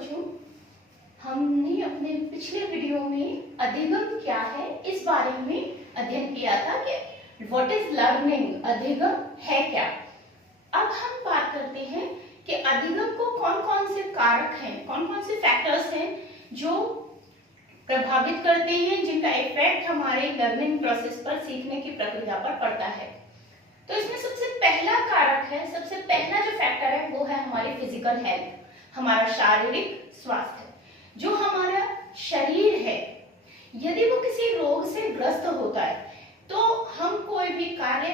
बच्चों, हमने अपने पिछले वीडियो में अधिगम क्या है इस बारे में अध्ययन किया था कि व्हाट इज लर्निंग, अधिगम है क्या। अब हम बात करते हैं कि अधिगम को कौन कौन से कारक हैं, कौन कौन से फैक्टर्स हैं जो प्रभावित करते हैं, जिनका इफेक्ट हमारे लर्निंग प्रोसेस पर, सीखने की प्रक्रिया पर पड़ता है। तो इसमें सबसे पहला कारक है, सबसे पहला जो फैक्टर है वो है हमारी फिजिकल हेल्थ, हमारा शारीरिक स्वास्थ्य। जो हमारा शरीर है, यदि वो किसी रोग से ग्रस्त होता है तो हम कोई भी कार्य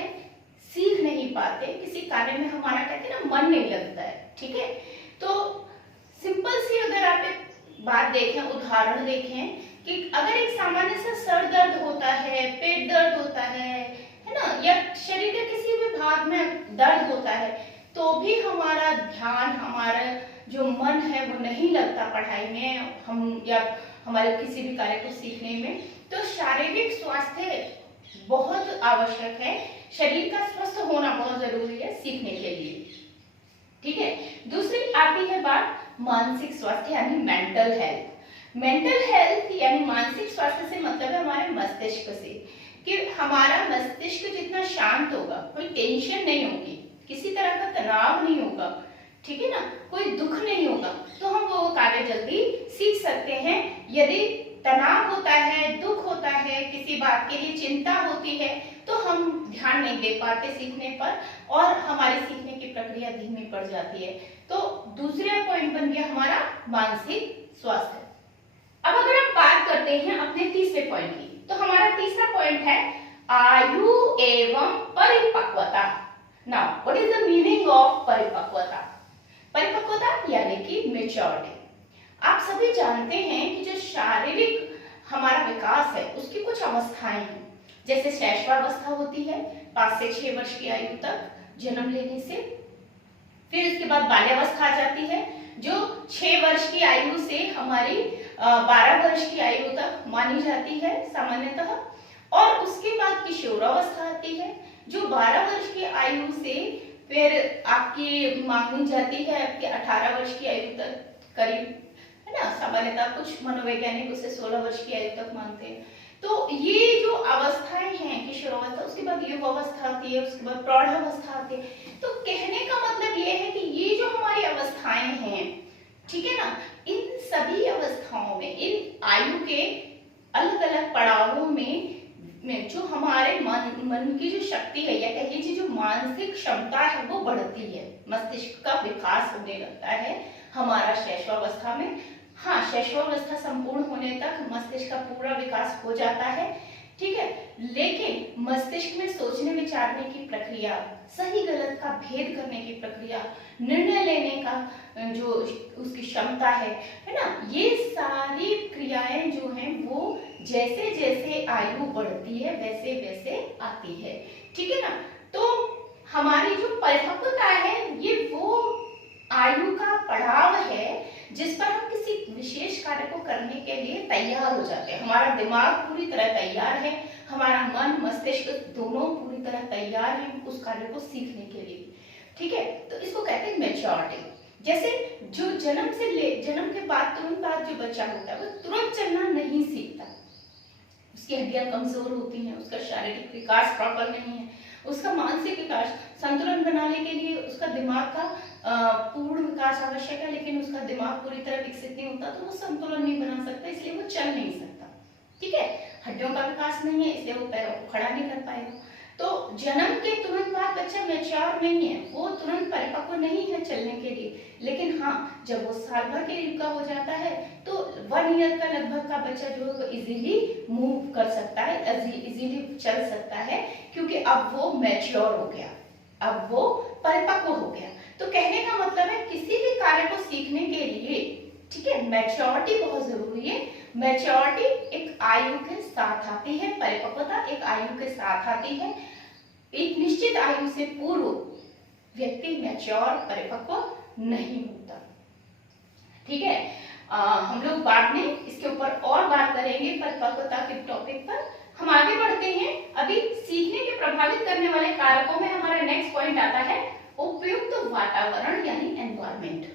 सीख नहीं पाते, किसी कार्य में हमारा कहते हैं ना मन नहीं लगता है। ठीक है, तो सिंपल सी अगर आप एक बात देखें, उदाहरण देखें कि अगर एक सामान्य सा सर दर्द होता है, पेट दर्द होता है ना, या शरीर के किसी भी भाग में दर्द होता है, तो भी हमारा ध्यान, हमारा जो मन है वो नहीं लगता पढ़ाई में, हम या हमारे किसी भी कार्य को सीखने में। तो शारीरिक स्वास्थ्य बहुत आवश्यक है, शरीर का स्वस्थ होना बहुत जरूरी है सीखने के लिए। ठीक है, दूसरी आती है बात मानसिक स्वास्थ्य यानी मेंटल हेल्थ। मेंटल हेल्थ यानी मानसिक स्वास्थ्य से मतलब है हमारे मस्तिष्क से, कि हमारा मस्तिष्क जितना शांत होगा, कोई टेंशन नहीं होगी, किसी तरह का तनाव नहीं होगा, ठीक है ना, कोई दुख नहीं होगा, तो हम वो कार्य जल्दी सीख सकते हैं। यदि तनाव होता है, दुख होता है, किसी बात के लिए चिंता होती है, तो हम ध्यान नहीं दे पाते सीखने पर और हमारी सीखने की प्रक्रिया धीमी पड़ जाती है। तो दूसरा पॉइंट बन गया हमारा मानसिक स्वास्थ्य। अब अगर हम बात करते हैं अपने तीसरे पॉइंट की, तो हमारा तीसरा पॉइंट है आयु एवं परिपक्वता। Now what is the meaning of परिपक्वता? परिपक्वता यानी कि मैच्योरिटी। आप सभी जानते हैं कि जो शारीरिक हमारा विकास है उसकी कुछ अवस्थाएं हैं, जैसे शैशवावस्था होती है 5 से 6 वर्ष की आयु तक जन्म लेने से, फिर इसके बाद बाल्यावस्था आ जाती है जो 6 वर्ष की आयु से हमारी 12 वर्ष की आयु तक मानी जाती है सामान्यतः, और उसके बाद किशोरावस्था आती है जो 12 वर्ष की आयु से फिर आपकी मानी जाती है आपके 18 वर्ष की आयु तक करीब, है ना। सामान्यतः कुछ मनोवैज्ञानिक उसे 16 वर्ष की आयु तक मानते हैं। तो ये जो अवस्थाएं हैं, किशोरावस्था, उसके बाद युवावस्था आती है, उसके बाद प्रौढ़ावस्था आती है। तो कहने का मतलब ये है कि ये जो हमारी अवस्थाएं हैं, ठीक है ना, इन सभी अवस्थाओं में, इन आयु के अलग अलग पड़ावों में जो हमारे मन की जो शक्ति है, या कह लीजिए जो मानसिक क्षमता है वो बढ़ती है, मस्तिष्क का विकास होने लगता है हमारा शैशवावस्था में। हाँ, शैशवावस्था संपूर्ण होने तक मस्तिष्क का पूरा विकास हो जाता है, ठीक है, लेकिन मस्तिष्क में सोचने विचारने की प्रक्रिया, सही गलत का भेद करने की प्रक्रिया, निर्णय लेने का जो उसकी क्षमता है ना, ये सारी क्रियाएं जो हैं वो जैसे जैसे आयु बढ़ती है वैसे वैसे आती है, ठीक है ना। तो हमारी जो परिपक्वता है ये वो आयु का पड़ाव है जिस पर हम किसी विशेष कार्य को करने के लिए तैयार हो जाते हैं। हमारा दिमाग पूरी तरह तैयार है, हमारा मन मस्तिष्क दोनों पूरी तरह तैयार है उस कार्य को सीखने के लिए, ठीक है। तो इसको कहते हैं मैच्योरिटी। जैसे जो जन्म के बाद तुरंत बाद जो बच्चा होता है वो तुरंत चलना नहीं सीखता, उसकी हड्डियां कमजोर होती हैं, उसका शारीरिक विकास प्रॉपर नहीं है, उसका मानसिक विकास, संतुलन बनाने के लिए उसका दिमाग का पूर्ण विकास आवश्यक है, लेकिन उसका दिमाग पूरी तरह विकसित नहीं होता तो वो संतुलन नहीं बना सकता, इसलिए वो चल नहीं सकता, ठीक है। हड्डियों का विकास नहीं है इसलिए वो पैरों को खड़ा नहीं कर पाएगा। तो जन्म के तुरंत बाद बच्चा मैच्योर नहीं है, वो तुरंत परिपक्व नहीं है चलने के लिए, लेकिन हाँ जब वो साल भर के युग का हो जाता है तो 1 ईयर का लगभग का बच्चा जो है इजीली मूव कर सकता है, इजीली चल सकता है, क्योंकि अब वो मैच्योर हो गया, अब वो परिपक्व हो गया। तो कहने का मतलब है किसी भी कार्य को सीखने के लिए, ठीक है, मैच्योरिटी बहुत जरूरी है। मैच्योरिटी एक आयु के साथ आती है, परिपक्वता एक आयु के साथ आती है। एक निश्चित आयु से पूर्व व्यक्ति मैच्योर परिपक्व नहीं होता, ठीक है। हम लोग बाद में इसके ऊपर और बात करेंगे परिपक्वता के टॉपिक पर। हम आगे बढ़ते हैं। अभी सीखने के प्रभावित करने वाले कारकों में हमारा नेक्स्ट पॉइंट आता है उपयुक्त वातावरण यानी एनवायरमेंट।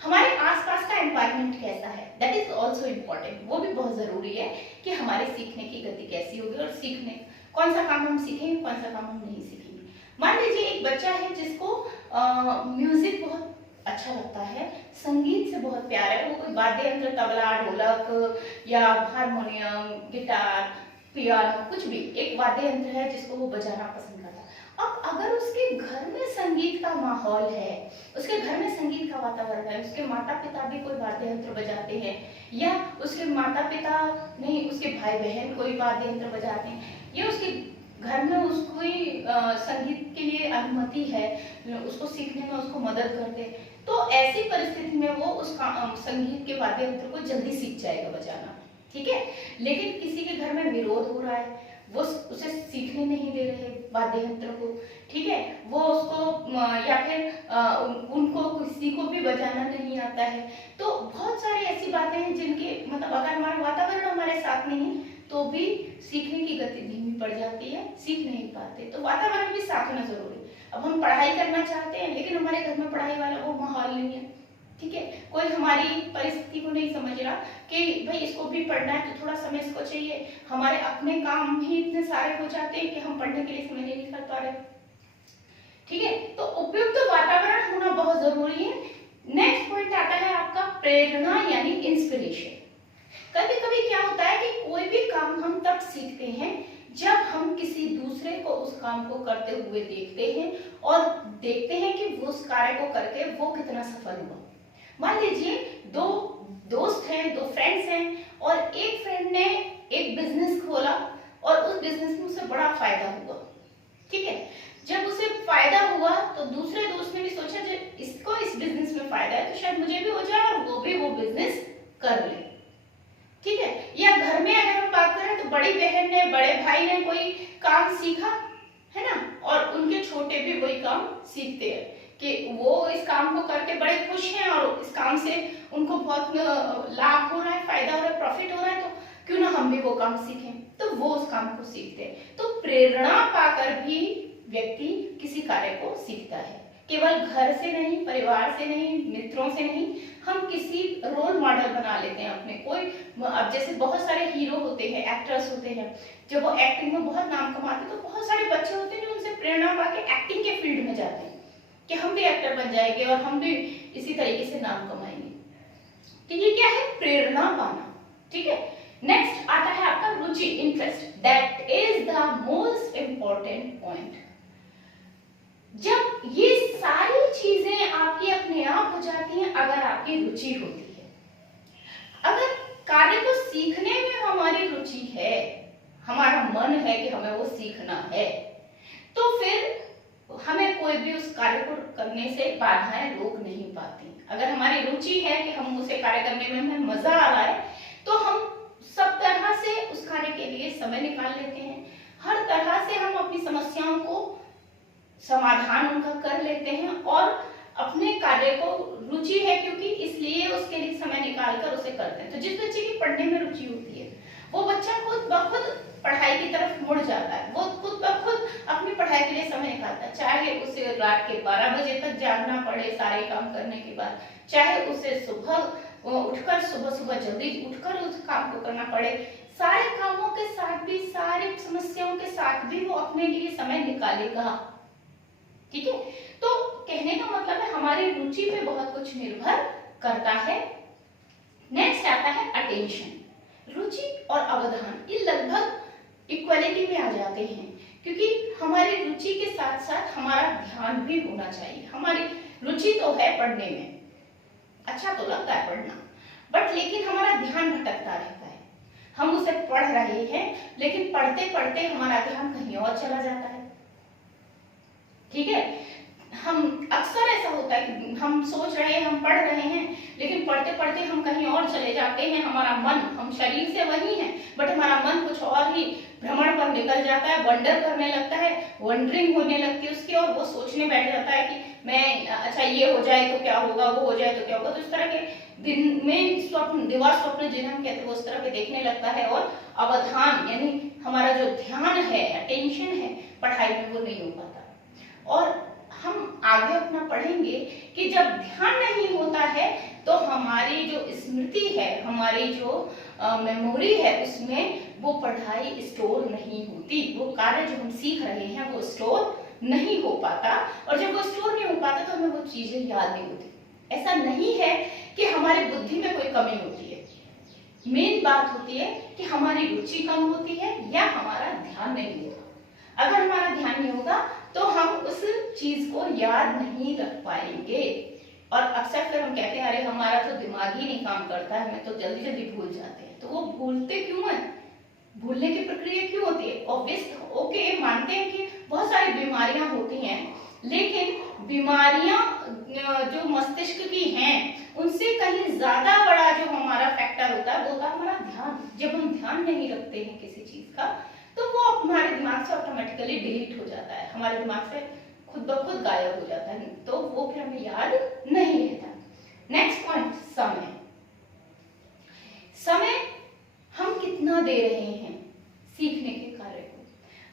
हमारे आसपास का एनवायरनमेंट कैसा है, दैट इज ऑल्सो इम्पोर्टेंट। वो भी बहुत जरूरी है कि हमारे सीखने की गति कैसी होगी और सीखने कौन सा काम हम सीखेंगे, कौन सा काम हम नहीं सीखेंगे। मान लीजिए एक बच्चा है जिसको म्यूजिक बहुत अच्छा लगता है, संगीत से बहुत प्यार है, वो कोई वाद्य यंत्र, तबला, ढोलक या हारमोनियम, गिटार, पियानो, कुछ भी एक वाद्य यंत्र है जिसको वो बजाना पसंद करता है। अब अगर उसके घर में संगीत का माहौल है, उसके घर में संगीत का वातावरण है, उसके माता पिता भी कोई वाद्य यंत्र बजाते हैं या उसके माता पिता नहीं, उसके भाई बहन कोई वाद्य यंत्र बजाते हैं या उसके घर में उसको संगीत के लिए अनुमति है, उसको सीखने में उसको मदद करते हैं, तो ऐसी परिस्थिति में वो उस संगीत के वाद्य यंत्र को जल्दी सीख जाएगा बजाना, ठीक है। लेकिन किसी के घर में विरोध हो रहा है, वो उसे सीखने नहीं दे रहे वाद्य यंत्र को, ठीक है, वो उसको या फिर उनको किसी को भी बजाना नहीं आता है, तो बहुत सारी ऐसी बातें हैं जिनके मतलब अगर हमारा वातावरण हमारे साथ नहीं है तो भी सीखने की गति धीमी पड़ जाती है, सीख नहीं पाते। तो वातावरण भी साथ होना जरूरी है। अब हम पढ़ाई करना चाहते हैं लेकिन हमारे घर में पढ़ाई वाला वो माहौल नहीं है, ठीक है, कोई हमारी परिस्थिति को नहीं समझ रहा कि भाई इसको भी पढ़ना है तो थोड़ा समय इसको चाहिए, हमारे अपने काम भी इतने सारे हो जाते हैं कि हम पढ़ने के लिए समय नहीं निकाल पा रहे, ठीक है। तो उपयुक्त वातावरण होना बहुत जरूरी है। नेक्स्ट पॉइंट आता है आपका प्रेरणा यानी इंस्पिरेशन। कभी कभी क्या होता है कि कोई भी काम हम तब सीखते हैं जब हम किसी दूसरे को उस काम को करते हुए देखते हैं और देखते हैं कि वो उस कार्य को करके वो कितना सफल हुआ। मान लीजिए दो दोस्त हैं, दो फ्रेंड्स हैं और एक फ्रेंड ने एक बिजनेस खोला और उस बिजनेस में उसे बड़ा फायदा हुआ, ठीक है। जब उसे फायदा हुआ तो दूसरे दोस्त ने भी सोचा जब इसको इस बिजनेस में फायदा है तो शायद मुझे भी हो जाए और वो भी वो बिजनेस कर ले, ठीक है। या घर में अगर हम बात करें तो बड़ी बहन ने, बड़े भाई ने कोई काम सीखा है ना, और उनके छोटे भी वही काम सीखते हैं कि वो इस काम को करके बड़े खुश हैं और इस काम से उनको बहुत लाभ हो रहा है, फायदा हो रहा है, प्रॉफिट हो रहा है, तो क्यों ना हम भी वो काम सीखें, तो वो उस काम को सीखते हैं। तो प्रेरणा पाकर भी व्यक्ति किसी कार्य को सीखता है, केवल घर से नहीं, परिवार से नहीं, मित्रों से नहीं, हम किसी रोल मॉडल बना लेते हैं अपने कोई। अब जैसे बहुत सारे हीरो होते हैं, एक्टर्स होते हैं, जब वो एक्टिंग में बहुत नाम कमाते हैं तो बहुत सारे बच्चे होते हैं जो उनसे प्रेरणा पाके एक्टिंग के फील्ड में जाते हैं कि हम भी एक्टर बन जाएंगे और हम भी इसी तरीके से नाम कमाएंगे। तो ये क्या है, प्रेरणा पाना, ठीक है। नेक्स्ट आता है आपका रुचि, interest, that is the most important point. जब ये सारी चीजें आपकी अपने आप हो जाती हैं अगर आपकी रुचि होती है। अगर कार्य को सीखने में हमारी रुचि है, हमारा मन है कि हमें वो सीखना है, तो फिर हमें कोई भी उस कार्य को करने से बाधाएं रोक नहीं पाती। अगर हमारी रुचि है कि हम उसे कार्य करने में हमें मजा आ रहा है तो हम सब तरह से उस कार्य के लिए समय निकाल लेते हैं, हर तरह से हम अपनी समस्याओं को समाधान उनका कर लेते हैं और अपने कार्य को रुचि है क्योंकि इसलिए उसके लिए समय निकाल कर उसे करते हैं। तो जिस बच्चे की पढ़ने में रुचि होती है वो बच्चा खुद ब खुद पढ़ाई की तरफ मुड़ जाता है, वो खुद ब खुद अपनी पढ़ाई के लिए समय निकालता है, चाहे उसे रात के 12 बजे तक जागना पड़े सारे काम करने के बाद, चाहे उसे सुबह उठकर सुबह जल्दी उठकर उस काम को करना पड़े, सारे कामों के साथ भी, सारी समस्याओं के साथ भी वो अपने लिए समय निकालेगा, ठीक है। तो कहने का मतलब है हमारी रुचि पे बहुत कुछ निर्भर करता है। नेक्स्ट आता है अटेंशन। रुचि और अवधान ये लगभग इक्वलिटी में आ जाते हैं क्योंकि हमारी रुचि के साथ साथ हमारा ध्यान भी होना चाहिए। हमारी रुचि तो है पढ़ने में, अच्छा तो लगता है पढ़ना, बट लेकिन हमारा ध्यान भटकता रहता है। हम उसे पढ़ रहे हैं लेकिन पढ़ते पढ़ते हमारा ध्यान कहीं और चला जाता है, ठीक है। हम अक्सर ऐसा होता है कि हम सोच रहे हैं, हम पढ़ रहे हैं, लेकिन पढ़ते पढ़ते हम कहीं और चले जाते हैं। हमारा मन, हम शरीर से वही हैं बट हमारा मन कुछ और ही भ्रमण पर निकल जाता है, वंडर करने लगता है, वंडरिंग होने लगती है उसकी, और वो सोचने बैठ जाता है कि मैं अच्छा ये हो जाए तो क्या होगा, वो हो जाए तो क्या होगा। तो इस तरह के दिन में स्वप्न, दिवा स्वप्न जिन्हें हम कहते हैं, वो उस तरह के देखने लगता है और अवधान यानी हमारा जो ध्यान है, अटेंशन है पढ़ाई में, वो नहीं हो पाता। और हम आगे अपना पढ़ेंगे कि जब ध्यान नहीं होता है तो हमारी जो स्मृति है, हमारी जो मेमोरी है, उसमें वो पढ़ाई स्टोर नहीं होती, वो कार्य जो हम सीख रहे हैं वो स्टोर नहीं हो पाता, और जब वो स्टोर नहीं हो पाता तो हमें वो चीजें याद नहीं होती। ऐसा नहीं है कि हमारी बुद्धि में कोई कमी होती है, मेन बात होती है कि हमारी रुचि कम होती है या हमारा ध्यान नहीं होगा। अगर हमारा ध्यान नहीं होगा तो हम उस चीज को याद नहीं रख पाएंगे, और अक्सर फिर हम कहते हैं अरे हमारा तो दिमाग ही नहीं काम करता है, हमें तो जल्दी जल्दी भूल जाते हैं। तो वो भूलते क्यों है, भूलने की प्रक्रिया क्यों होती है? ऑब्वियस ओके, मानते हैं कि बहुत सारी बीमारियां होती हैं, लेकिन बीमारियां जो मस्तिष्क की हैं उनसे कहीं ज्यादा बड़ा जो हमारा फैक्टर होता है वो होता है हमारा ध्यान। जब हम ध्यान नहीं रखते हैं किसी चीज का तो वो हमारे दिमाग से ऑटोमेटिकली डिलीट हो जाता है, हमारे दिमाग से खुद ब खुद गायब हो जाता है, तो वो फिर हमें याद नहीं रहता। नेक्स्ट पॉइंट, समय। समय हम कितना दे रहे हैं सीखने के कार्य को?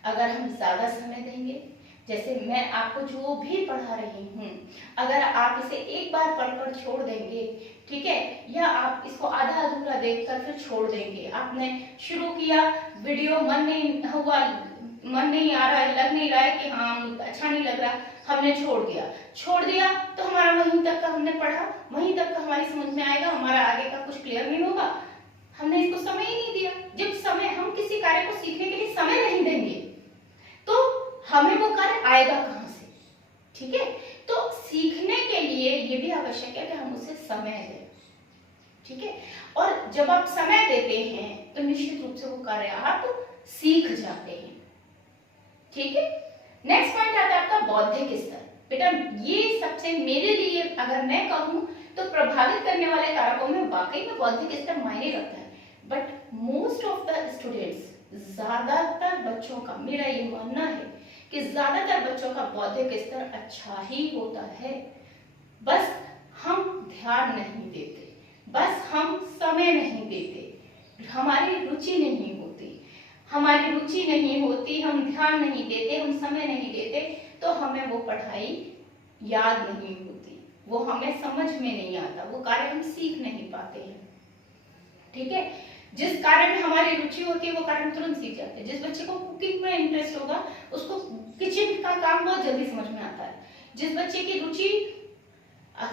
अगर हम ज्यादा समय देंगे, जैसे मैं आपको जो भी पढ़ा रही हूँ, अगर आप इसे एक बार पढ़कर छोड़ देंगे, ठीक है, या आप इसको आधा अधूरा देखकर फिर छोड़ देंगे, आपने शुरू किया वीडियो, मन नहीं हुआ, मन नहीं आ रहा है, लग नहीं रहा है कि हाँ अच्छा नहीं लग रहा, हमने छोड़ दिया तो हमारा वहीं तक का हमने पढ़ा, वहीं तक का हमारी समझ में आएगा, हमारा आगे का कुछ क्लियर नहीं होगा, हमने इसको समय ही नहीं दिया। जब समय, हम किसी कार्य को सीखने के लिए समय नहीं देंगे तो हमें वो कार्य आएगा कहां से? ठीक है, तो सीखने के लिए ये भी आवश्यक है कि हम उसे समय दें, ठीक है, और जब आप समय देते हैं तो निश्चित रूप से वो कार्य आप सीख जाते हैं, ठीक है। नेक्स्ट पॉइंट आता है आपका बौद्धिक स्तर। बेटा ये सबसे मेरे लिए अगर मैं कहूं तो प्रभावित करने वाले कारकों में वाकई में बौद्धिक स्तर मायने रखता है, but most of the students, ज्यादातर बच्चों का, मेरा ये मानना है कि ज्यादातर बच्चों का बौद्धिक स्तर अच्छा ही होता है, बस हम ध्यान नहीं देते, बस हम समय नहीं देते, हमारी रुचि नहीं होती, हमारी रुचि नहीं होती, हम ध्यान नहीं देते, हम समय नहीं देते, तो हमें वो पढ़ाई याद नहीं होती, वो हमें समझ में नहीं आता, वो कार्य हम सीख नहीं पाते हैं, ठीक है। जिस कार्य में हमारी रुचि होती है वो कार्य हम तुरंत सीख जाते हैं। जिस बच्चे को कुकिंग में इंटरेस्ट होगा उसको किचन का काम बहुत जल्दी समझ में आता है। जिस बच्चे की रुचि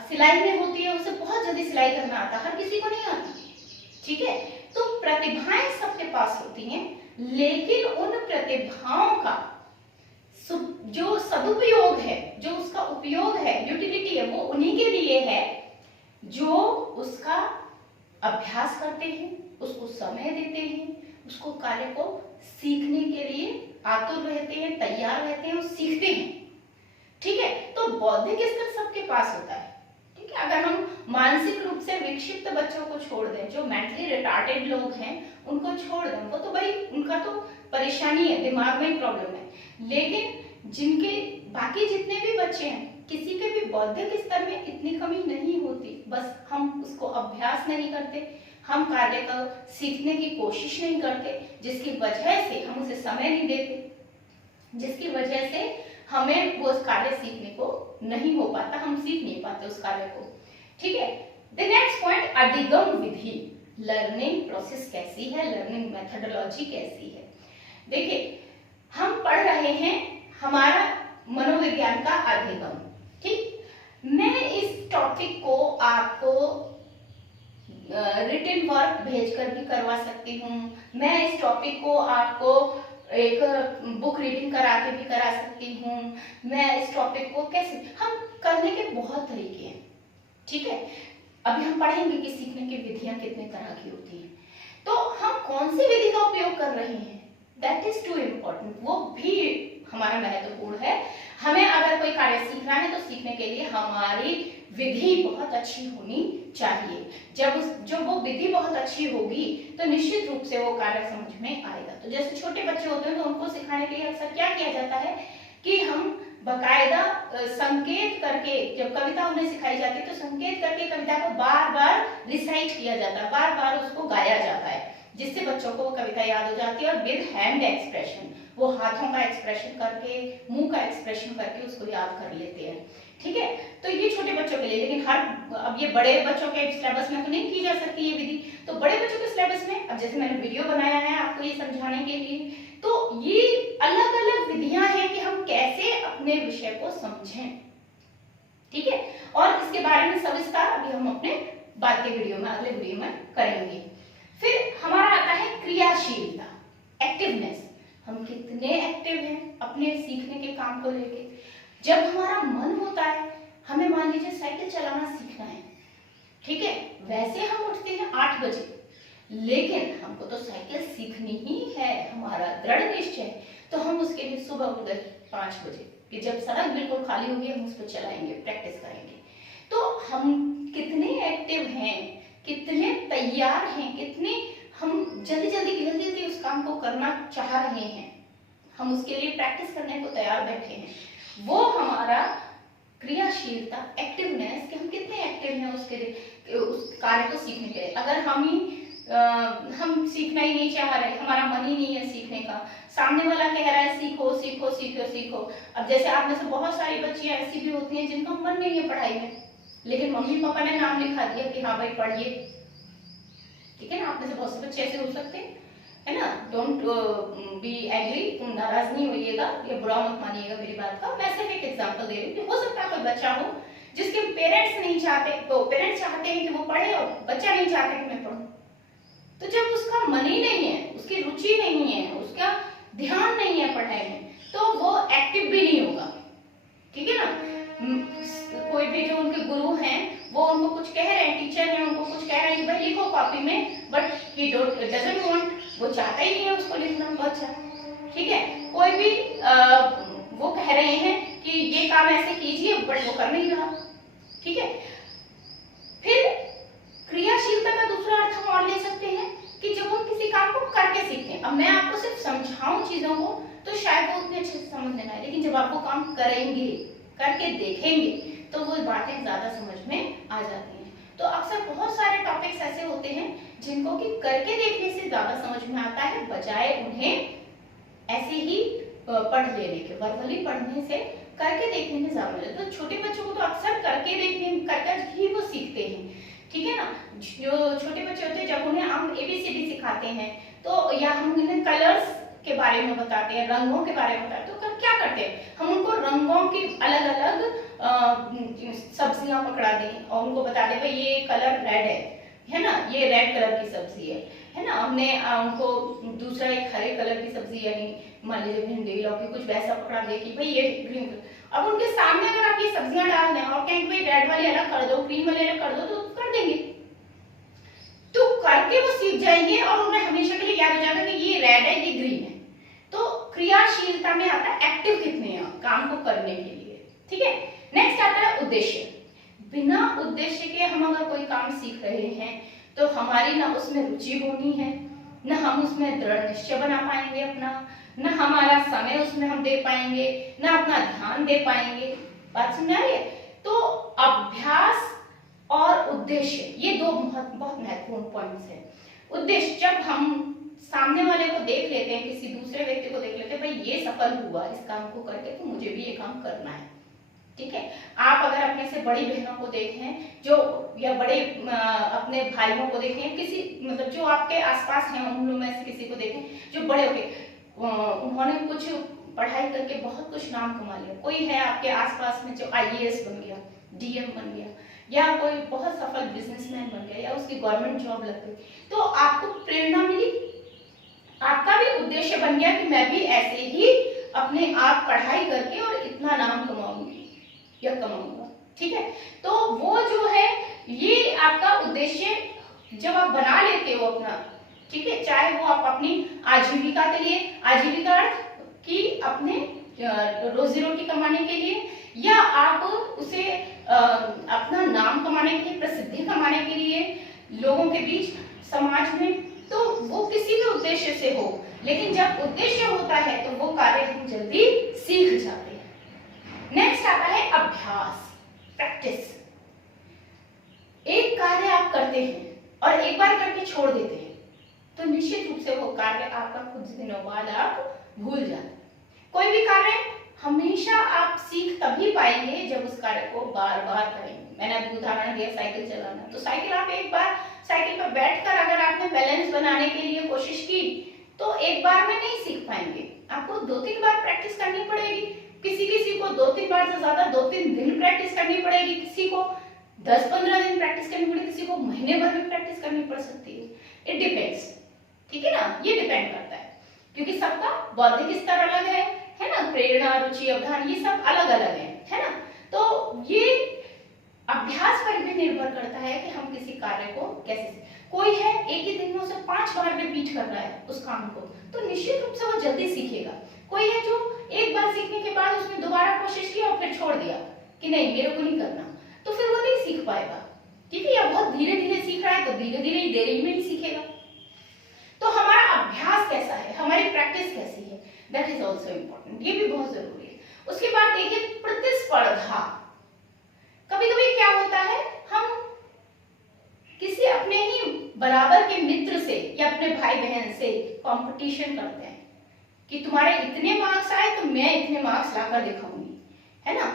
सिलाई में होती है उसे बहुत जल्दी सिलाई करना आता है, हर किसी को नहीं आती, ठीक है। तो प्रतिभाएं सबके पास होती हैं, लेकिन उन प्रतिभाओं का जो सदुपयोग है, जो उसका उपयोग है, यूटिलिटी है, वो उन्हीं के लिए है जो उसका अभ्यास करते हैं, उसको समय देते हैं, उसको कार्य को सीखने के लिए आतुर रहते हैं, तैयार रहते हैं और सीखते हैं, ठीक है। तो बौद्धिक स्तर सबके पास होता है, ठीक है। अगर हम मानसिक रूप से विक्षिप्त बच्चों को छोड़ दें, जो मेंटली रिटार्टेड लोग हैं उनको छोड़ दें, वो तो भाई उनका तो परेशानी है, दिमाग में प्रॉब्लम है, लेकिन जिनके बाकी जितने भी बच्चे हैं किसी के भी बौद्धिक स्तर में इतनी कमी नहीं होती, बस हम उसको अभ्यास नहीं करते, हम कार्य को सीखने की कोशिश नहीं करते, जिसकी वजह से हम उसे समय नहीं देते, जिसकी वजह से हमें वो कार्य सीखने को नहीं हो पाता, हम सीख नहीं पाते उस कार्य को, ठीक है। द नेक्स्ट पॉइंट, अधिगम विधि, लर्निंग प्रोसेस कैसी है, लर्निंग मेथोडोलॉजी कैसी है। देखिए हम पढ़ रहे हैं हमारा मनोविज्ञान का अधिगम, ठीक। मैं इस टॉपिक को आपको रिटन वर्क भेजकर भी करवा सकती हूँ, मैं इस टॉपिक को आपको एक बुक रीडिंग करा के भी करा सकती हूँ, मैं इस टॉपिक को कैसे, हम करने के बहुत तरीके हैं, ठीक है। अभी हम पढ़ेंगे कि सीखने की विधियां कितने तरह की होती हैं, तो हम कौन सी विधि का उपयोग कर रहे हैं, दैट इज टू इम्पोर्टेंट, वो भी हमारा महत्वपूर्ण है। हमें अगर कोई कार्य सीखना है तो सीखने के लिए हमारी विधि बहुत अच्छी होनी चाहिए। जब वो विधि बहुत अच्छी होगी तो निश्चित रूप से वो कार्य समझ में आएगा। तो जैसे छोटे बच्चे होते हैं तो उनको सिखाने के लिए अक्सर क्या किया जाता है कि हम बकायदा संकेत करके, जब कविता उन्हें सिखाई जाती है तो संकेत करके कविता को बार बार रिसाइट किया जाता है, बार बार उसको गाया जाता है, जिससे बच्चों को वो कविता याद हो जाती है। और विद हैंड एक्सप्रेशन, वो हाथों का एक्सप्रेशन करके, मुंह का एक्सप्रेशन करके उसको याद कर लेते हैं, ठीक है। तो ये छोटे बच्चों के लिए, लेकिन अब ये बड़े बच्चों के सिलेबस में तो नहीं की जा सकती ये विधि, तो बड़े बच्चों के सिलेबस में अब जैसे मैंने वीडियो बनाया है आपको ये समझाने के लिए, तो ये अलग अलग विधियां हैं कि हम कैसे अपने विषय को समझें, ठीक है। और इसके बारे में सविस्तार अभी हम अपने बाद के वीडियो में, अगले वीडियो में करेंगे। फिर हमारा आता है क्रियाशीलता, एक्टिवनेस। हम कितने एक्टिव हैं अपने सीखने के काम को लेके। जब हमारा मन होता है, हमें मान लीजिए साइकिल चलाना सीखना है, ठीक है, वैसे हम उठते हैं 8 बजे, लेकिन हमको तो साइकिल सीखनी ही है, हमारा दृढ़ निश्चय, तो हम उसके लिए सुबह उठ गए 5 बजे कि जब सड़क बिल्कुल खाली होगी हम उसको चलाएंगे, प्रैक्टिस करेंगे। तो हम कितने एक्टिव हैं, कितने तैयार हैं, कितने हम जल्दी उस काम को करना चाह रहे हैं, हम उसके लिए प्रैक्टिस करने को तैयार बैठे हैं। वो हमारा क्रियाशीलता, एक्टिवनेस, कि हम कितने एक्टिव हैं उसके लिए, उस कार्य को सीखने के लिए। अगर हम सीखना ही नहीं चाह रहे, हमारा मन ही नहीं है सीखने का, सामने वाला कह रहा है सीखो सीखो सीखो सीखो। अब जैसे आप में से बहुत सारी बच्चियां ऐसी भी होती हैं जिनका मन नहीं है पढ़ाई में, लेकिन मम्मी पापा ने नाम लिखा दिया कि हाँ भाई पढ़िए, ठीक है ना। आप में से बहुत से बच्चे ऐसे हो सकते हैं, है ना। डोंट बी एग्री, तुम नाराज नहीं होइएगा, ये बुरा मत मानिएगा मेरी बात का। मैं सिर्फ एक एग्जांपल दे रही हूँ कि हो सकता है कोई बच्चा हो जिसके पेरेंट्स नहीं चाहते, तो पेरेंट्स चाहते हैं कि वो पढ़े और बच्चा नहीं चाहता कि मैं पढ़ूं। तो जब उसका मन ही नहीं है, उसकी रुचि नहीं है, उसका ध्यान नहीं है पढ़ाई में, तो वो एक्टिव भी नहीं होगा, ठीक है ना। कोई भी जो उनके गुरु हैं वो उनको कुछ कह रहे हैं, टीचर हैं उनको कुछ कह रहे हैं भाई लिखो कॉपी में, बट ही डजंट वांट, वो चाहता ही नहीं है उसको लिखना बच्चा, ठीक है। कोई भी वो कह रहे हैं कि ये काम ऐसे कीजिए, बट वो कर नहीं रहा, ठीक है। फिर क्रियाशीलता का दूसरा अर्थ हम और ले सकते हैं कि जब हम किसी काम को करके सीखते हैं। अब मैं आपको सिर्फ समझाऊं चीजों को तो शायद वो उतने अच्छे से समझ नहीं आए, लेकिन जब आप वो काम करेंगे, करके देखेंगे, तो वो बातें ज्यादा समझ में आ जाती हैं। तो अक्सर बहुत सारे टॉपिक्स ऐसे होते हैं जिनको कि करके देखने से ज्यादा समझ में आता है, बजाय उन्हें ऐसे ही पढ़ लेने के, वर्बली पढ़ने से करके देखने में ज्यादा मजा। तो छोटे बच्चों को तो अक्सर करके देखने, कर ही वो सीखते हैं, ठीक है ना। जो छोटे बच्चे होते हैं, जब उन्हें हम ABCD सिखाते हैं, तो या हम उन्हें कलर्स के बारे में बताते हैं, रंगों के बारे में बताते हैं, तो क्या करते हैं, हम उनको रंगों की अलग अलग सब्जियां पकड़ा दें और उनको बता दें भाई ये कलर रेड है ना, ये रेड कलर की सब्जी है ना। हमने उनको दूसरा एक हरे कलर की सब्जी, यानी मान लीजिए भिंडी, लौकी, कुछ वैसा पकड़ा दे कि भाई ये ग्रीन। अब उनके सामने अगर आप ये सब्जियां डाल दें और कहें भाई रेड वाली अलग कर दो, ग्रीन वाली अलग कर दो, तो कर देंगे। तो करके वो सीख जाएंगे और उन्हें हमेशा के लिए याद हो जाएगा कि ये रेड है, ये ग्रीन है। तो क्रियाशीलता में आता है एक्टिव कितने हैं काम को करने के लिए, ठीक है। नेक्स्ट आता है उद्देश्य। बिना उद्देश्य के हम अगर कोई काम सीख रहे हैं तो हमारी ना उसमें रुचि होनी है, ना हम उसमें दृढ़ निश्चय बना पाएंगे अपना, ना हमारा समय उसमें हम दे पाएंगे, ना अपना ध्यान दे पाएंगे। बात समझ आ रही है। तो अभ्यास और उद्देश्य, ये दो बहुत महत्वपूर्ण पॉइंट्स हैं। उद्देश्य, जब हम सामने वाले को देख लेते हैं, किसी दूसरे व्यक्ति को देख लेते हैं, भाई ये सफल हुआ इस काम को करके, तो मुझे भी ये काम करना है, ठीक है। आप अगर अपने से बड़ी बहनों को देखें जो, या बड़े अपने भाइयों को देखें, किसी मतलब जो आपके आसपास हैं उन लोगों में से किसी को देखें जो बड़े हो गए, उन्होंने कुछ पढ़ाई करके बहुत कुछ नाम कमा लिया। कोई है आपके आसपास में जो IAS बन गया, DM बन गया, या कोई बहुत सफल बिजनेसमैन बन गया, या उसकी गवर्नमेंट जॉब लग गई, तो आपको प्रेरणा मिली, आपका भी उद्देश्य बन गया कि मैं भी ऐसे ही अपने आप पढ़ाई करके और इतना नाम कमाऊंगी या कमाऊंगा, ठीक है। तो वो जो है ये आपका उद्देश्य जब आप बना लेते हो अपना, ठीक है, चाहे वो आप अपनी आजीविका के लिए, आजीविका अर्थ कि अपने रोजी रोटी कमाने के लिए, या आप उसे अपना नाम कमाने के लिए, प्रसिद्धि कमाने के लिए लोगों के बीच, समाज में, तो वो किसी भी उद्देश्य से हो, लेकिन जब उद्देश्य होता है तो वो कार्य हम जल्दी सीख जाते हैं। नेक्स्ट आता है अभ्यास, प्रैक्टिस। एक कार्य आप करते हैं और एक बार करके छोड़ देते हैं तो निश्चित रूप से वो कार्य आपका कुछ दिनों बाद आप भूल जाते हैं। कोई भी कार्य हमेशा आप सीख तभी पाएंगे जब उस कार्य को बार बार करेंगे। मैंने गया साइकिल चलाना, तो साइकिल आप एक बार साइकिल पर बैठकर अगर आपने बैलेंस बनाने के लिए कोशिश की तो एक बार में नहीं सीख पाएंगे, आपको 2-3 बार प्रैक्टिस करनी पड़ेगी। किसी को 2-3 बार से ज्यादा 2-3 दिन प्रैक्टिस करनी पड़ेगी, किसी को 10-15 दिन प्रैक्टिस करनी पड़ेगी, किसी को महीने भर भी प्रैक्टिस करनी पड़ सकती है। इट डिपेंड्स, ठीक है ना, ये डिपेंड करता है क्योंकि सबका बौद्धिक स्तर अलग है ना, प्रेरणा, रुचि, अवधान ये सब अलग अलग है ना। तो ये अभ्यास पर भी निर्भर करता है कि हम किसी कार्य को कैसे, कोई है एक ही दिन में उसे 5 बार रिपीट कर रहा है उस काम को, तो निश्चित रूप से वो जल्दी सीखेगा। कोई है जो एक बार सीखने के बाद उसने दोबारा कोशिश की और फिर छोड़ दिया कि नहीं मेरे को नहीं करना, तो फिर वो नहीं सीख पाएगा, क्योंकि यह बहुत धीरे धीरे सीख रहा है तो धीरे धीरे ही देरी में ही सीखेगा। तो हमारा अभ्यास कैसा है, हमारी प्रैक्टिस कैसी है, दैट इज ऑल्सो इम्पोर्टेंट, ये भी बहुत जरूरी है। उसके बाद देखिए प्रतिस्पर्धा। कभी कभी क्या होता है, हम किसी अपने ही बराबर के मित्र से या अपने भाई बहन से कंपटीशन करते हैं कि तुम्हारे इतने मार्क्स आए तो मैं इतने मार्क्स लाकर दिखाऊंगी, है ना।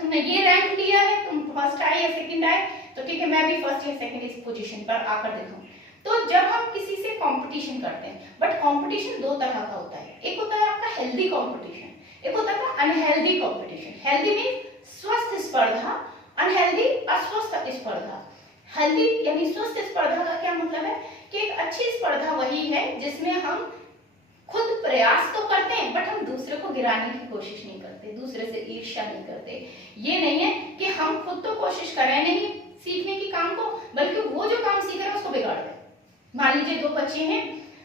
तुमने ये रैंक लिया है, तुम फर्स्ट आए या सेकंड आए, तो ठीक है मैं भी फर्स्ट या सेकंड इस पोजीशन पर आकर दिखाऊं। तो जब हम किसी से कंपटीशन करते हैं, बट कंपटीशन 2 तरह का होता है, एक होता है आपका हेल्दी कंपटीशन, एक होता है अनहेल्दी कंपटीशन। हेल्दी मीन स्वस्थ स्पर्धा, अनहेल्दी अस्वस्थ स्पर्धा। हेल्दी यानी स्वस्थ स्पर्धा का क्या मतलब है कि एक अच्छी स्पर्धा वही है जिसमें हम खुद प्रयास तो करते हैं बट हम दूसरे को गिराने की कोशिश नहीं करते, दूसरे से ईर्ष्या नहीं करते। ये नहीं है कि हम खुद तो कोशिश कर रहे नहीं सीखने की काम को, बल्कि वो जो काम सीख रहे हैं उसको बिगाड़ रहे हैं। मान लीजिए 2 बच्चे हैं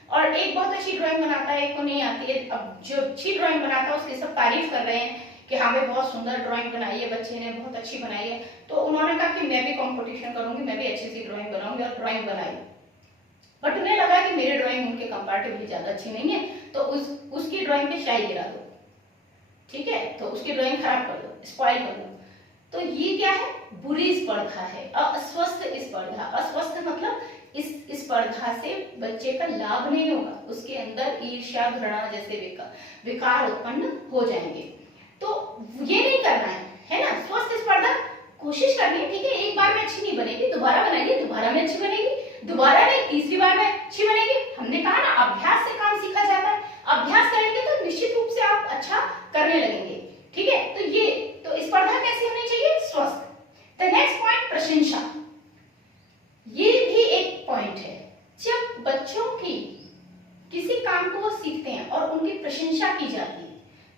और एक बहुत अच्छी ड्राइंग बनाता है, एक को नहीं आती है। अब जो अच्छी ड्राइंग बनाता है उसकी सब तारीफ कर रहे हैं कि हाँ भाई बहुत सुंदर ड्राइंग बनाई है बच्चे ने, बहुत अच्छी बनाई है। तो उन्होंने कहा कि मैं भी कंपटीशन करूंगी, मैं भी अच्छी सी ड्राइंग बनाऊंगी, और ड्राइंग बनाई। बट उन्हें लगा कि मेरी ड्राइंग उनके कंपैरेटिवली ज्यादा अच्छी नहीं है, तो उसकी ड्राइंग पे शाई गिरा दो, ठीक है, तो उसकी ड्राइंग खराब कर दो, स्पॉइल कर दो। तो ये क्या है, बुरी स्पर्धा है, अस्वस्थ स्पर्धा। अस्वस्थ मतलब इस स्पर्धा से बच्चे का लाभ नहीं होगा, उसके अंदर ईर्ष्या, घृणा जैसे विकार उत्पन्न हो जाएंगे। तो ये नहीं करना है ना। स्वस्थ स्पर्धा कोशिश करनी है, ठीक है, एक बार में अच्छी नहीं बनेगी, दोबारा बनाइए, दोबारा में अच्छी बनेगी, दोबारा नहीं तीसरी बार में अच्छी बनेगी। हमने कहा ना अभ्यास से काम सीखा जाता है, अभ्यास करेंगे तो निश्चित रूप से आप अच्छा करने लगेंगे, ठीक है। तो स्पर्धा कैसी होनी चाहिए, स्वस्थ। द नेक्स्ट पॉइंट, प्रशंसा। ये भी एक पॉइंट है। जब बच्चों की किसी काम को वो सीखते हैं और उनकी प्रशंसा की जाती है,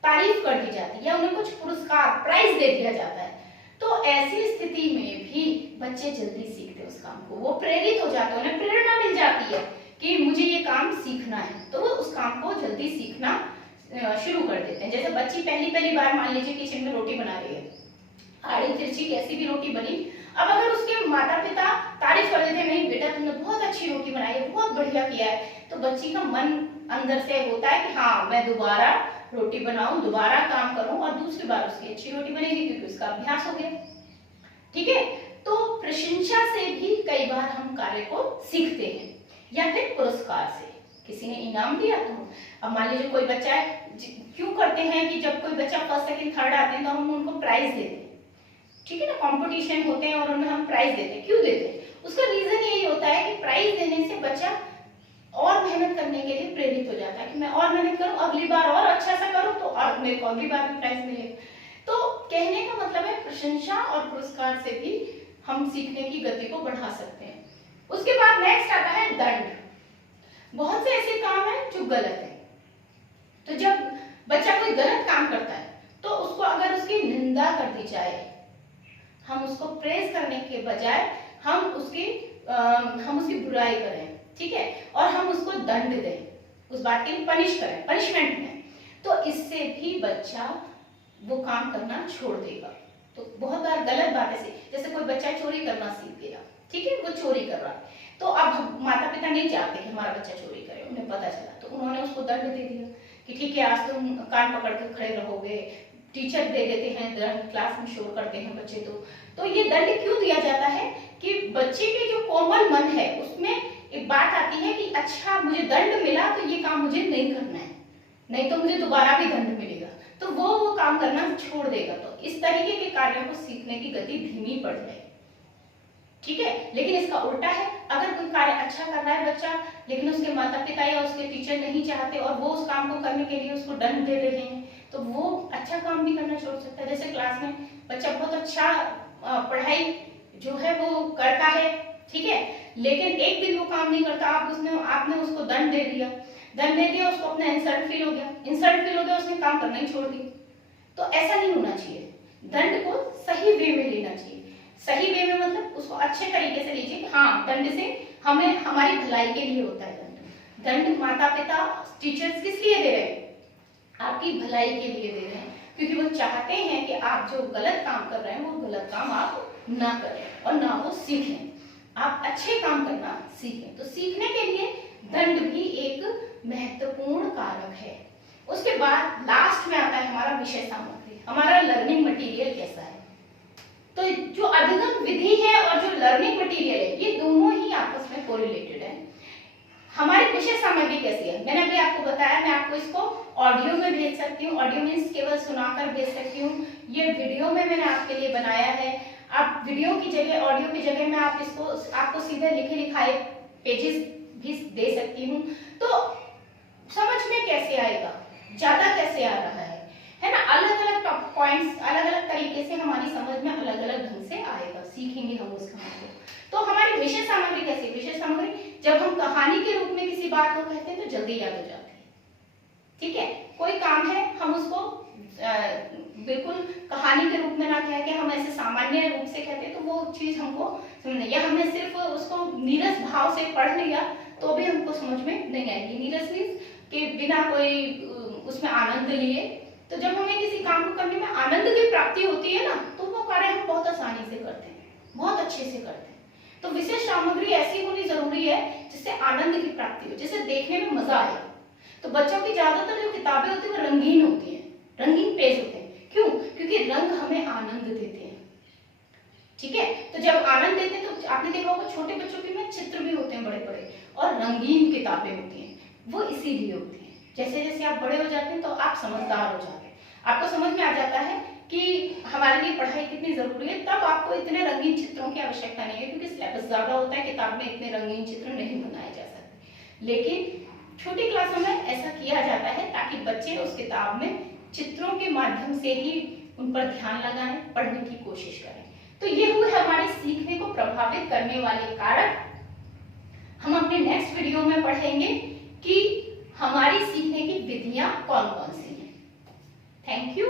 तारीफ कर दी जाती है, या उन्हें कुछ पुरस्कार, प्राइज दे दिया जाता है, तो ऐसी स्थिति में भी बच्चे जल्दी सीखते हैं उस काम को, वो प्रेरित हो जाते हैं, उन्हें प्रेरणा मिल जाती है कि मुझे ये काम सीखना है, तो वो उस काम को जल्दी सीखना शुरू कर देते हैं। जैसे बच्ची पहली बार मान लीजिए किचन में रोटी बना रही है, आड़ी तिरछी कैसी भी रोटी बनी, अब अगर उसके माता पिता तारीफ कर देते हैं, नहीं बेटा तुमने बहुत अच्छी रोटी बनाई है, बहुत बढ़िया किया है, तो बच्ची का मन अंदर से होता है कि हाँ मैं दोबारा रोटी बनाऊं, दोबारा काम करूं और दूसरी बार उसकी अच्छी रोटी बनेगी, क्योंकि उसका अभ्यास हो गया, ठीक है। तो प्रशंसा से भी कई बार हम कार्य को सीखते हैं, या फिर पुरस्कार से, किसी ने इनाम दिया तो। अब मान लीजिए कोई बच्चा है, क्यों करते हैं कि जब कोई बच्चा फर्स्ट सेकंड थर्ड आते हैं तो हम उनको प्राइज देते हैं, ठीक है ना, कंपटीशन होते हैं और उनमें हम प्राइज देते हैं। क्यों देते हैं, उसका रीजन यही होता है कि प्राइज देने से बच्चा और मेहनत करने के लिए प्रेरित हो जाता है कि मैं और मेहनत करूं, अगली बार और अच्छा सा करूं तो और मेरे को अगली बार भी प्राइज मिलेगा। तो कहने का मतलब है प्रशंसा और पुरस्कार से भी हम सीखने की गति को बढ़ा सकते हैं। उसके बाद नेक्स्ट आता है दंड। बहुत से ऐसे काम हैं जो गलत है, तो जब बच्चा कोई गलत काम करता है तो उसको अगर उसकी निंदा कर दी जाए, हम उसको प्रेज करने के बजाय हम उसकी बुराई करें, ठीक है, और हम उसको दंड दें, उस बात के लिए पनिश करें, पनिशमेंट दें, तो इससे भी बच्चा वो काम करना छोड़ देगा। तो बहुत बार गलत बातें से, जैसे कोई बच्चा चोरी करना सीख गया, ठीक है, वो चोरी कर रहा है, तो अब माता पिता नहीं चाहते कि हमारा बच्चा चोरी करे, उन्हें पता चला तो उन्होंने उसको दंड दे दिया कि ठीक है आज तुम कान पकड़ के खड़े रहोगे, टीचर दे देते हैं दंड, क्लास में शोर करते हैं बच्चे। तो ये दंड क्यों दिया जाता है कि बच्चे के जो कोमल मन है उसमें एक बात आती है कि अच्छा मुझे दंड मिला तो ये काम मुझे नहीं करना है, नहीं तो मुझे दोबारा भी दंड मिलेगा, तो तो वो काम करना छोड़ देगा। तो इस तरीके के कार्यों को सीखने की गति धीमी पड़ जाएगी, ठीक है। लेकिन इसका उल्टा है, अगर कोई कार्य अच्छा कर रहा है बच्चा, लेकिन उसके माता पिता या उसके टीचर नहीं चाहते और वो उस काम को करने के लिए उसको दंड दे रहे हैं, तो वो अच्छा काम भी करना छोड़ सकता है। जैसे क्लास में बच्चा बहुत अच्छा पढ़ाई जो है वो करता है, ठीक है, लेकिन एक दिन वो काम नहीं करता, आपने उसको दंड दे दिया, उसको अपना इंसल्ट फील हो गया, उसने काम करना ही छोड़ दिया। तो ऐसा नहीं होना चाहिए, दंड को सही वे में लेना चाहिए। सही वे में मतलब उसको अच्छे तरीके से लीजिए कि हाँ, दंड से हमें हमारी भलाई के लिए होता है। दंड माता पिता टीचर्स किस लिए दे रहे हैं? आपकी भलाई के लिए दे रहे हैं, क्योंकि वो चाहते हैं कि आप जो गलत काम कर रहे हैं वो गलत काम आप ना करें और ना वो सीखें, आप अच्छे काम करना सीखें। तो सीखने के लिए दंड भी एक महत्वपूर्ण कारक है। उसके बाद लास्ट में आता है हमारा विषय सामग्री, हमारा लर्निंग मटेरियल कैसा है। तो जो अधिगम विधि है और जो लर्निंग मटेरियल है, ये दोनों ही आपस में कोरिलेटेड है। हमारी विषय सामग्री कैसी है, मैंने अभी आपको बताया, मैं आपको इसको ऑडियो में भेज सकती हूँ, ऑडियो मीन्स केवल सुनाकर भेज सकती हूँ। ये वीडियो में मैंने आपके लिए बनाया है, आप वीडियो की जगह, ऑडियो की जगह में आप इसको आपको सीधे लिखे लिखाए पेजेस भी दे सकती हूँ। तो समझ में कैसे आएगा, ज्यादा कैसे आ रहा है ना। अलग अलग पॉइंट्स अलग अलग तरीके से हमारी समझ में अलग अलग ढंग से आएगा, सीखेंगे हम उस काम को। तो हमारी विषय सामग्री कैसी? विषय सामग्री जब हम कहानी के रूप में किसी बात को कहते हैं तो जल्दी याद हो जाती है, ठीक है। कोई काम है, हम उसको बिल्कुल कहानी के रूप में ना कह के हम ऐसे सामान्य रूप से कहते हैं तो वो चीज हमको समझ, या हमने सिर्फ उसको नीरस भाव से पढ़ लिया तो भी हमको समझ में नहीं आएगी। नीरस मीन्स के बिना कोई उसमें आनंद लिए। तो जब हमें किसी काम को करने में आनंद की प्राप्ति होती है ना, तो वो कार्य हम बहुत आसानी से करते हैं, बहुत अच्छे से करते हैं। तो विशेष सामग्री ऐसी होनी जरूरी है जिससे आनंद की प्राप्ति हो, जिससे देखने में मजा आए। तो बच्चों की ज्यादातर जो किताबें होती है वो रंगीन होती है, रंगीन पेज होते हैं। क्यों? क्योंकि रंग हमें आनंद देते हैं, ठीक है। तो जब आनंद देते हैं तो आपने देखा होगा छोटे बच्चों के में चित्र भी होते हैं बड़े बड़े, और रंगीन किताबें होती हैं, वो इसीलिए होती हैं। जैसे जैसे आप बड़े हो जाते हैं तो आप समझदार हो जाते हैं, आपको समझ में आ जाता है कि हमारे लिए पढ़ाई कितनी जरूरी है। तब आपको इतने रंगीन चित्रों की आवश्यकता नहीं है, क्योंकि सिलेबस ज्यादा होता है, किताब में इतने रंगीन चित्र नहीं बनाए जा सकते। लेकिन छोटी क्लासों में ऐसा किया जाता है ताकि बच्चे उस किताब में चित्रों के माध्यम से ही उन पर ध्यान लगाएं, पढ़ने की कोशिश करें। तो ये हुए हमारे सीखने को प्रभावित करने वाले कारक। हम अपने नेक्स्ट वीडियो में पढ़ेंगे कि हमारी सीखने की विधियां कौन कौन सी हैं। Thank you.